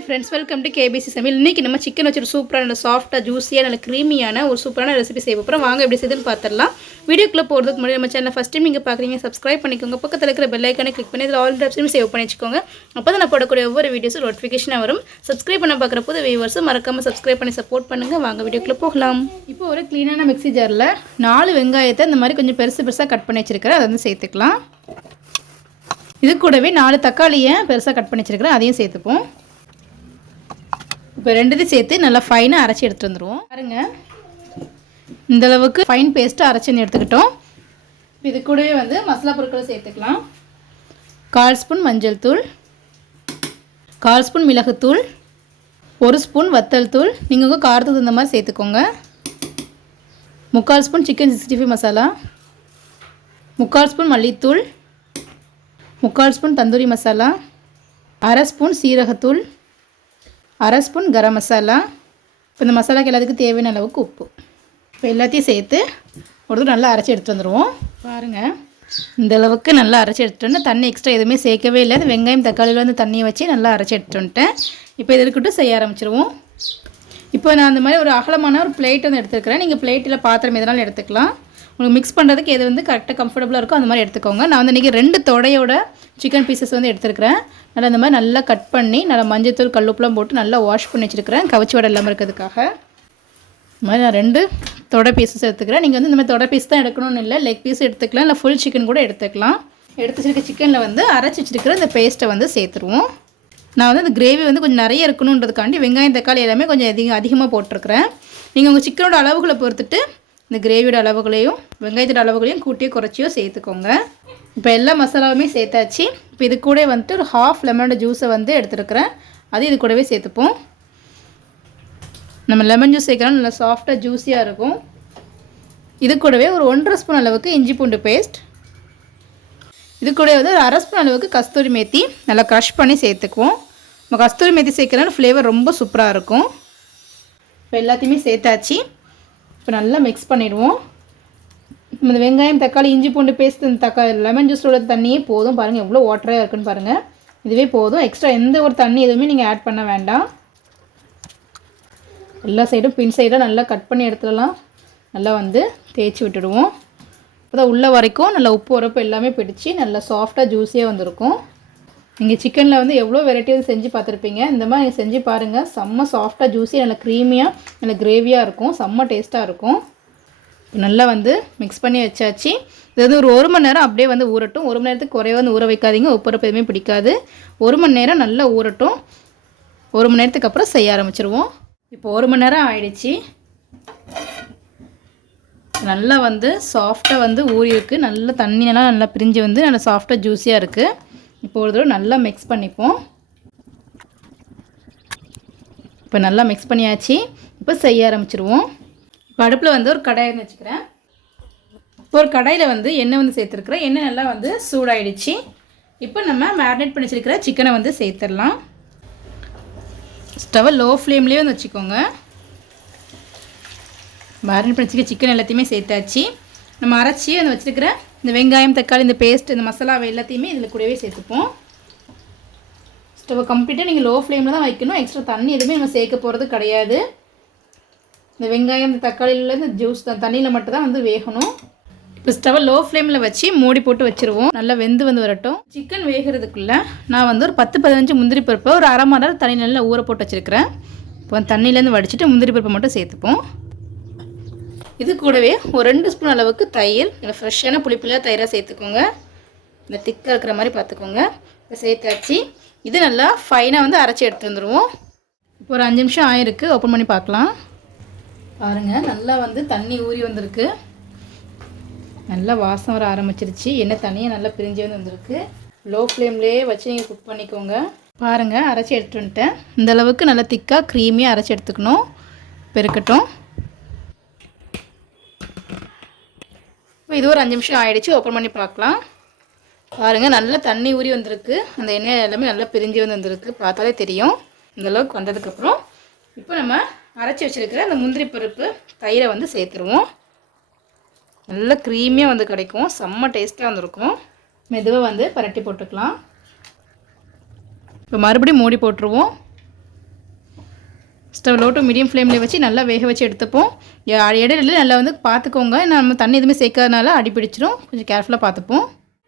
Hi friends welcome to KBC சமையல் இன்றைக்கி நம்ம சிக்கன் வச்சுட்டு சூப்பராக நல்ல சாஃப்ட்டாக ஜூஸியாக நல்ல க்ரீமியான ஒரு சூப்பரான ரெசிபி செய்ய போகிறோம் வாங்க எப்படி செய்யுதுன்னு பார்த்துடலாம் வீடியோக்குள்ளே போகிறதுக்கு முன்னாடி நம்ம சேனல் ஃபஸ்ட் டைம் நீங்கள் பார்க்குறீங்க சப்ஸ்கிரைப் பண்ணிக்கோங்க. பக்கத்தில் இருக்கிற பெல் ஐக்கானை கிளிக் பண்ணி இதில் ஆல் ட்ராப்ஸையும் சேவ் பண்ணி வச்சுக்கோங்க. அப்போ தான் நான் போடக்கூடிய ஒவ்வொரு வீடியோஸும் நோட்டிஃபிகேஷனாக வரும். சப்ஸ்கிரைப் பண்ண பார்க்குற புது வியூவர்ஸும் மறக்காமல் சப்ஸ்கிரைப் பண்ணி சப்போர்ட் பண்ணுங்கள் வாங்க வீடியோக்குள்ளே போகலாம். இப்போ ஒரு க்ளீனான மிக்ஸி ஜாரில் நாலு வெங்காயத்தை இந்த மாதிரி கொஞ்சம் பெருசு பெருசாக கட் பண்ணி வச்சிருக்கிறேன். அதை வந்து சேர்த்துக்கலாம். இது கூடவே நாலு தக்காளியை பெருசாக கட் பண்ணி வச்சிருக்கிறேன். அதையும் சேர்த்துப்போம். இப்போ ரெண்டுத்தையும் சேர்த்து நல்லா ஃபைனாக அரைச்சி எடுத்துகிட்டு வந்துடுவோம் பாருங்க. இந்தளவுக்கு ஃபைன் பேஸ்ட்டு அரைச்சின்னு எடுத்துக்கிட்டோம். இது கூடவே வந்து மசாலா பொருட்களை சேர்த்துக்கலாம். கால் ஸ்பூன் மஞ்சள் தூள். கால் ஸ்பூன் மிளகுத்தூள் ஒரு ஸ்பூன் வத்தல் தூள். நீங்கள் உங்கள் காரத்துக்கு தகுந்த மாதிரி சேர்த்துக்கோங்க. முக்கால் spoon chicken sixty five masala. முக்கால் ஸ்பூன் மல்லித்தூள். முக்கால் ஸ்பூன் தந்தூரி மசாலா. அரை ஸ்பூன் சீரகத்தூள். அரை ஸ்பூன் கரம் மசாலா. இப்போ இந்த மசாலாக்கு எல்லாத்துக்கும் தேவையான அளவுக்கு உப்பு. இப்போ எல்லாத்தையும் சேர்த்து ஒரு நல்லா அரைச்சி எடுத்து வந்துடுவோம் பாருங்கள் இந்த அளவுக்கு நல்லா அரைச்சி எடுத்துகிட்டு வந்து தண்ணி எக்ஸ்ட்ரா எதுவுமே சேர்க்கவே இல்லை. வெங்காயம் தக்காளியில் வந்து தண்ணியை வச்சு நல்லா அரைச்சி எடுத்துகிட்டு வந்துட்டேன். இப்போ இது இருக்கட்டும் செய்ய ஆரம்பிச்சிருவோம். இப்போ நான் அந்த மாதிரி ஒரு அகலமான ஒரு பிளேட் வந்து எடுத்துருக்கிறேன். நீங்கள் பிளேட்டில் பாத்திரம் எதனாலும் எடுத்துக்கலாம். உங்களுக்கு மிக்ஸ் பண்ணுறதுக்கு எது வந்து கரெக்டாக கம்ஃபர்டபுளாக இருக்கோ அந்த மாதிரி எடுத்துக்கோங்க. நான் வந்து இன்றைக்கி ரெண்டு தொடையோட சிக்கன் பீசஸ் வந்து எடுத்துருக்கிறேன். நல்லா இந்த மாதிரி நல்லா கட் பண்ணி நல்லா மஞ்சத்தூள் கல்லுப்புலாம் போட்டு நல்லா வாஷ் பண்ணி வச்சுருக்கிறேன். கவச்சி வடை இல்லாமல் இருக்கிறதுக்காக. இந்த மாதிரி நான் ரெண்டு தொடை பீசஸ் எடுத்துக்கிறேன். நீங்கள் வந்து இந்த மாதிரி தொடை பீஸ் தான் எடுக்கணும்னு இல்லை லெக் பீஸ் எடுத்துக்கலாம் இல்லை ஃபுல் சிக்கன் கூட எடுத்துக்கலாம். எடுத்து வச்சிருக்க சிக்கனில் வந்து அரைச்சி வச்சிருக்கிற இந்த பேஸ்ட்டை வந்து சேர்த்துருவோம். நான் வந்து இந்த கிரேவி வந்து கொஞ்சம் நிறைய இருக்கணுன்றதுக்காண்டி வெங்காயம் தக்காளி எல்லாமே கொஞ்சம் அதிகம் அதிகமாக போட்டிருக்கிறேன் நீங்கள் உங்கள் சிக்கனோட அளவுகளை பொறுத்துட்டு இந்த கிரேவியோட அளவுகளையும் வெங்காயத்தோட அளவுகளையும் கூட்டியோ குறைச்சியோ சேர்த்துக்கோங்க. இப்போ எல்லா மசாலாவுமே சேர்த்தாச்சு. இப்போ இது கூட வந்துட்டு ஒரு ஹாஃப் லெமனோட ஜூஸை வந்து எடுத்துருக்கிறேன். அது இது கூடவே சேர்த்துப்போம். நம்ம லெமன் ஜூஸ் சேர்க்கலாம் நல்லா சாஃப்டாக ஜூஸியாக இருக்கும். இது கூடவே ஒரு ஒன்றரை ஸ்பூன் அளவுக்கு இஞ்சி பூண்டு பேஸ்ட் இது கூட வந்து ஒரு அரை ஸ்பூன் அளவுக்கு கஸ்தூரி மேத்தி நல்லா க்ரஷ் பண்ணி சேர்த்துக்குவோம். நம்ம கஸ்தூரி மேத்தி சேர்க்கறனால ஃப்ளேவர் ரொம்ப சூப்பராக இருக்கும். இப்போ எல்லாத்தையுமே சேர்த்தாச்சு. இப்போ நல்லா மிக்ஸ் பண்ணிடுவோம். இந்த வெங்காயம் தக்காளி இஞ்சி பூண்டு பேஸ்ட் இந்த தக்காளி லெமன் ஜூஸோட தண்ணியே போதும். பாருங்கள் எவ்வளோ வாட்டராக இருக்குன்னு பாருங்கள் இதுவே போதும். எக்ஸ்ட்ரா எந்த ஒரு தண்ணி எதுவுமே நீங்கள் ஆட் பண்ண வேண்டாம். எல்லா சைடும் பின் சைடாக நல்லா கட் பண்ணி எடுத்துடலாம். நல்லா வந்து தேய்ச்சி விட்டுடுவோம். இப்போ தான் உள்ளே வரைக்கும் நல்லா உப்பு உரப்பு எல்லாமே பிடிச்சி நல்லா சாஃப்டாக ஜூஸியாக வந்திருக்கும். நீங்கள் சிக்கனில் வந்து எவ்வளோ வெரைட்டி செஞ்சு பார்த்துருப்பீங்க. இந்த மாதிரி செஞ்சு பாருங்கள் செம்ம சாஃப்டாக ஜூஸி நல்லா க்ரீமியாக நல்லா கிரேவியாக இருக்கும். செம்ம டேஸ்ட்டாக இருக்கும். நல்லா வந்து மிக்ஸ் பண்ணி வச்சாச்சு. இது வந்து ஒரு ஒரு மணி நேரம் அப்படியே வந்து ஊறட்டும். ஒரு மணி நேரத்துக்கு குறைய வந்து ஊற வைக்காதீங்க. உப்புறப்பு எதுவுமே பிடிக்காது. ஒரு மணி நேரம் நல்லா ஊறட்டும். ஒரு மணி நேரத்துக்கு அப்புறம் செய்ய ஆரம்பிச்சிருவோம். இப்போ ஒரு மணி நேரம் ஆயிடுச்சு. நல்லா வந்து சாஃப்டாக வந்து ஊறி இருக்குது நல்லா தண்ணியெல்லாம் நல்லா பிரிஞ்சு வந்து நல்லா சாஃப்டாக ஜூஸியாக இருக்குது இப்போ ஒரு தடவை நல்லா மிக்ஸ் பண்ணிப்போம் இப்போ நல்லா மிக்ஸ் பண்ணியாச்சு. இப்போ செய்ய ஆரம்பிச்சிருவோம். இப்போ அடுப்பில் வந்து ஒரு கடாயை வச்சுக்கிறேன். இப்போ ஒரு கடாயில் வந்து எண்ணெய் வந்து சேர்த்துருக்குறேன். எண்ணெய் நல்லா வந்து சூடாயிடுச்சு. இப்போ நம்ம மேரினேட் பண்ணி வச்சுருக்கிற சிக்கனை வந்து சேர்த்துடலாம். ஸ்டவ்வை லோ ஃப்ளேம்லேயே வந்து வச்சுக்கோங்க. மேரினேட் பண்ணி வச்சுக்க சிக்கன் எல்லாத்தையுமே சேர்த்தாச்சு. நம்ம அரைச்சி அந்த வச்சுருக்கிற இந்த வெங்காயம் தக்காளி இந்த பேஸ்ட் இந்த மசாலாவை எல்லாத்தையுமே இதில் கூடவே சேர்த்துப்போம். ஸ்டவ் கம்ப்ளீட்டாக நீங்கள் லோ ஃப்ளேமில் தான் வைக்கணும். எக்ஸ்ட்ரா தண்ணி எதுவுமே நம்ம சேர்க்க போகிறது கிடையாது. இந்த வெங்காயம் இந்த தக்காளியில் இந்த ஜூஸ் தான் தண்ணியில் மட்டும் தான் வந்து வேகணும். இப்போ ஸ்டவ்வை லோ ஃப்ளேமில் வச்சு மூடி போட்டு வச்சுருவோம். நல்லா வெந்து வந்து வரட்டும். சிக்கன் வேகிறதுக்குள்ளே நான் வந்து ஒரு பத்து பதினஞ்சு முந்திரி பருப்பை ஒரு அரை மணி நேரம் தண்ணி நல்லா ஊற போட்டு வச்சுருக்கிறேன். இப்போ தண்ணியிலேருந்து வடிச்சிட்டு முந்திரி பருப்பை மட்டும் சேர்த்துப்போம். இது கூடவே ஒரு ரெண்டு ஸ்பூன் அளவுக்கு தயிர் இல்லை ஃப்ரெஷ்ஷான புளிப்பில்லாத தயிராக சேர்த்துக்கோங்க. இந்த திக்காக இருக்கிற மாதிரி பார்த்துக்கோங்க. இப்போ சேர்த்தாச்சு. இது நல்லா ஃபைனாக வந்து அரைச்சி எடுத்து வந்துடுவோம் இப்போ ஒரு அஞ்சு நிமிஷம் ஆயிருக்கு. ஓப்பன் பண்ணி பார்க்கலாம். பாருங்கள் நல்லா வந்து தண்ணி ஊறி வந்திருக்கு. நல்லா வாசம் வர ஆரம்பிச்சிருச்சு. எண்ணெய் தனியாக நல்லா பிரிஞ்சு வந்து வந்திருக்கு. லோ ஃப்ளேம்லேயே வச்சு நீங்கள் குக் பண்ணிக்கோங்க. பாருங்கள் அரைச்சி எடுத்துட்டு வந்துட்டேன். இந்தளவுக்கு நல்லா திக்காக க்ரீமியாக அரைச்சி எடுத்துக்கணும். பெருக்கட்டும் இப்போ இது ஒரு அஞ்சு நிமிஷம் ஆகிடுச்சு ஓப்பன் பண்ணி பார்க்கலாம். பாருங்கள் நல்லா தண்ணி ஊறி வந்திருக்கு. அந்த எண்ணெய் எல்லாமே நல்லா பிரிஞ்சு வந்து வந்திருக்கு. பார்த்தாலே தெரியும். இந்த அளவுக்கு வந்ததுக்கப்புறம் இப்போ நம்ம அரைச்சி வச்சுருக்கிற அந்த முந்திரி பருப்பு தயிரை வந்து சேர்த்துருவோம். நல்லா க்ரீமியாக வந்து கிடைக்கும். செம்ம டேஸ்ட்டாக வந்துருக்கும். மெதுவாக வந்து பரட்டி போட்டுக்கலாம். இப்போ மறுபடியும் மூடி போட்டுருவோம். ஸ்டவ் லோ டு மீடியம் ஃப்ளேமில் வச்சு நல்லா வேக வச்சு எடுத்துப்போம். இடையில நல்லா வந்து பார்த்துக்கோங்க நம்ம தண்ணி எதுவுமே சேர்க்காதனால அடி பிடிச்சிரும். கொஞ்சம் கேர்ஃபுல்லாக பார்த்துப்போம்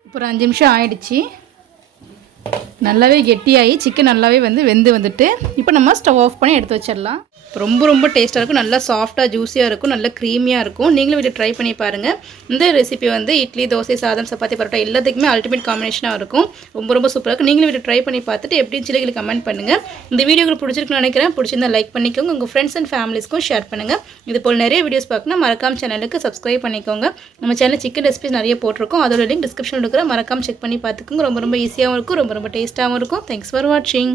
இப்போ ஒரு அஞ்சு நிமிஷம் ஆயிடுச்சு. நல்லாவே கெட்டியாகி சிக்கன் நல்லாவே வந்து வெந்து வந்துட்டு இப்போ நம்ம ஸ்டவ் ஆஃப் பண்ணி எடுத்து வச்சிடலாம். ரொம்ப ரொம்ப டேஸ்ட்டாக இருக்கும் நல்லா சாஃப்டாக ஜூஸியாக இருக்கும் நல்லா க்ரீமியாக இருக்கும். நீங்களும் வீட்டில் ட்ரை பண்ணி பாருங்கள் இந்த ரெசிபி வந்து இட்லி தோசை சாதம் சப்பாத்தி பரோட்டா எல்லாத்துக்குமே அல்டிமேட் காம்பினேஷனாக இருக்கும். ரொம்ப ரொம்ப சூப்பராக இருக்கும். நீங்களும் வீட்டில் ட்ரை பண்ணி பார்த்துட்டு எப்படின்னு சொல்லி கமெண்ட் பண்ணுங்கள் இந்த வீடியோ உங்களுக்கு பிடிச்சிருக்குன்னு நினைக்கிறேன். பிடிச்சிருந்தா லைக் பண்ணிக்கோங்க. உங்கள் ஃப்ரெண்ட்ஸ் அண்ட் ஃபேமிலிஸ்க்கும் ஷேர் பண்ணுங்கள் இது போல் நிறைய வீடியோஸ் பார்க்கணும் மறக்காம சேனலுக்கு சப்ஸ்கிரைப் பண்ணிக்கோங்க. நம்ம சேனல் சிக்கன் ரெசிபிஸ் நிறைய போட்டிருக்கோம். அதோட லிங்க் டிஸ்கிரிப்ஷன் இருக்கிற மறக்காம செக் பண்ணி பார்த்துக்கோங்க. ரொம்ப ரொம்ப ஈஸியாகவும் இருக்கும். ரொம்ப ரொம்ப டேஸ்ட் டேஸ்ட்டாகவும் இருக்கும். தேங்க்ஸ் ஃபார் வாட்சிங்